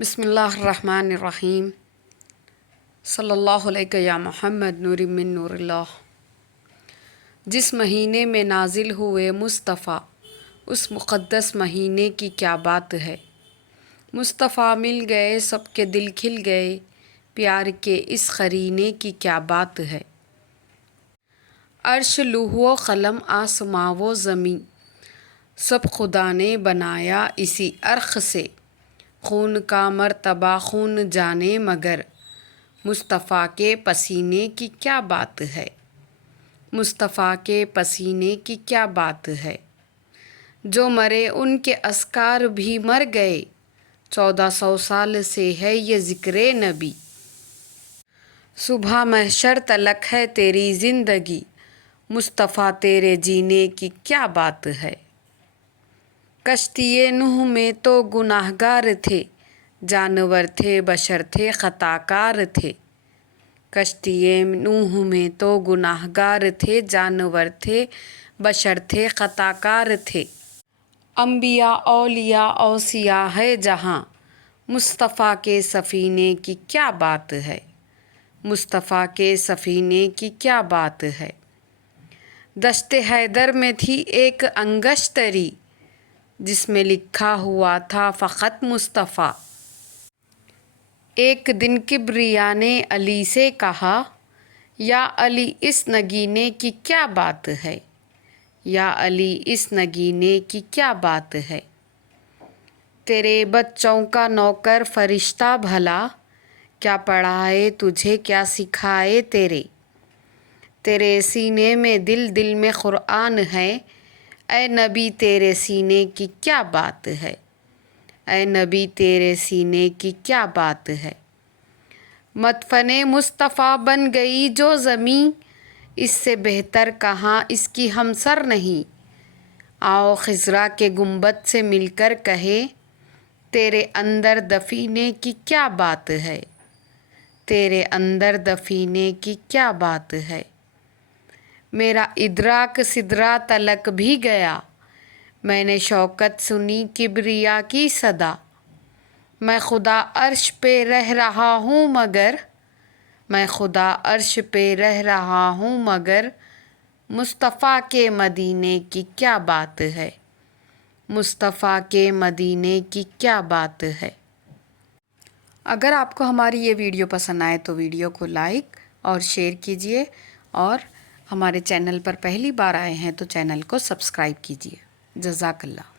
بسم اللہ الرحمن الرحیم صلی اللہ علیہ یا محمد نور من نور اللہ۔ جس مہینے میں نازل ہوئے مصطفیٰ، اس مقدس مہینے کی کیا بات ہے۔ مصطفیٰ مل گئے، سب کے دل کھل گئے، پیار کے اس قرینے کی کیا بات ہے۔ عرش لوح و قلم آسماں و زمیں، سب خدا نے بنایا اسی عرق سے۔ خون کا مرتبہ خون جانے مگر، مصطفیٰ کے پسینے کی کیا بات ہے۔ مصطفیٰ کے پسینے کی کیا بات ہے۔ جو مرے ان کے اذکار بھی مر گئے، 1400 سال سے ہے یہ ذکر نبی۔ صبح محشر تلک ہے تیری زندگی، مصطفیٰ تیرے جینے کی کیا بات ہے۔ کشتی نوح میں تو گناہ گار تھے، جانور تھے بشر تھے خطا کار تھے۔ کشتی نوح میں تو گناہ گار تھے، جانور تھے بشر تھے خطا کار تھے۔ انبیاء اولیاء اوصیاء ہے جہاں، مصطفیٰ کے سفینے کی کیا بات ہے۔ مصطفیٰ کے سفینے کی کیا بات ہے۔ دشت حیدر میں تھی ایک انگشتری، جس میں لکھا ہوا تھا فقط مصطفیٰ۔ ایک دن کبریا نے علی سے کہا، یا علی اس نگینے کی کیا بات ہے۔ یا علی اس نگینے کی کیا بات ہے۔ تیرے بچوں کا نوکر فرشتہ بھلا، کیا پڑھائے تجھے کیا سکھائے تیرے۔ تیرے سینے میں دل دل میں قرآن ہے، اے نبی تیرے سینے کی کیا بات ہے۔ اے نبی تیرے سینے کی کیا بات ہے۔ مدفن مصطفیٰ بن گئی جو زمیں، اس سے بہتر کہاں اس کی ہمسر نہیں۔ آؤ خضرا کے گنبد سے مل کر کہے، تیرے اندر دفینے کی کیا بات ہے۔ تیرے اندر دفینے کی کیا بات ہے۔ میرا ادراک سدرا تلک بھی گیا، میں نے شوکت سنی کبریا کی صدا۔ میں خدا عرش پہ رہ رہا ہوں مگر، میں خدا عرش پہ رہ رہا ہوں مگر، مصطفیٰ کے مدینے کی کیا بات ہے۔ مصطفیٰ کے مدینے کی کیا بات ہے۔ اگر آپ کو ہماری یہ ویڈیو پسند آئے تو ویڈیو کو لائک اور شیئر کیجیے، اور ہمارے چینل پر پہلی بار آئے ہیں تو چینل کو سبسکرائب کیجیے۔ جزاک اللہ۔